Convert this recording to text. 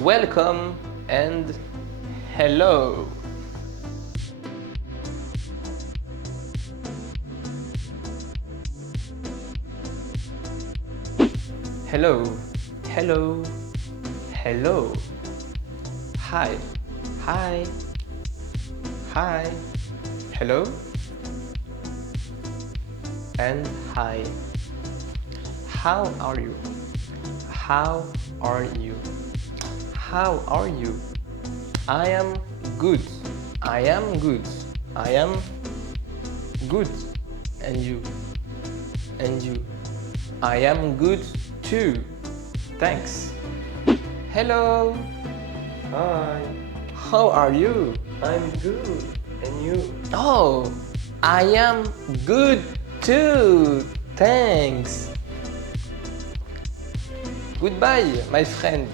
welcome and hello. Hello, hello, hello. Hi, hi, hi, hello, and hi. How are you? How are you? How are you? I am good. I am good. I am good. And you? And you? I am good too. Thanks. Hello. Hi, How are you? I'm good. And you? Oh, I am good too. Thanks. Goodbye, my friend.